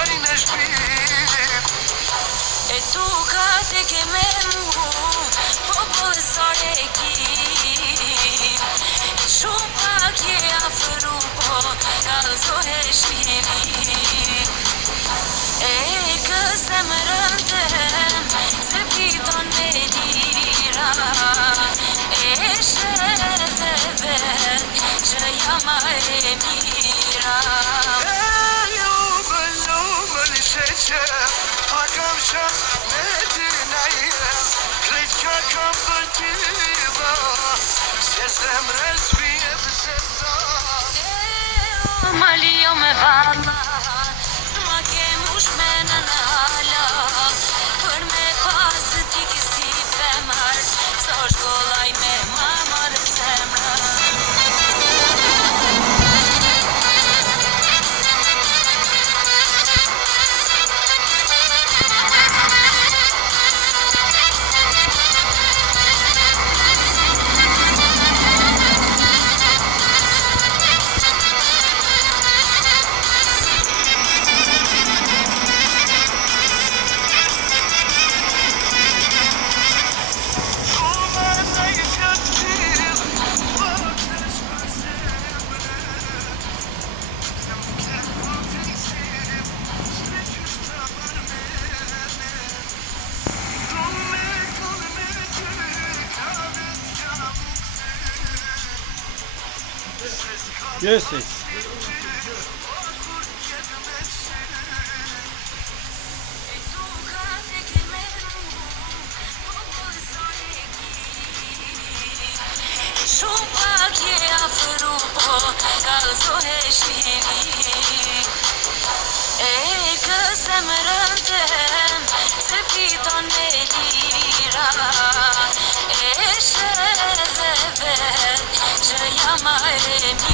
në shpirë. E tu ka të keme mu, po pëllësore ki. Shumë pak je afëru, po kalzohe shpiri. E këse më rëndem, se fiton me lira. E shedhe vet, që jam e mira. A kam shas me ty naje, krejt ka kam për ty dha, se zemrës vje pëse ta. Mali jo me valla, s'ma ke mush me në hala, për me pasë ti kësi femar, so shkollaj me mamar zemra. Yes, yes. Shumë pak je afëru, po kalzohe shpiri. E këse më rëndem, se fiton me lira. E shedhe vet, që jam e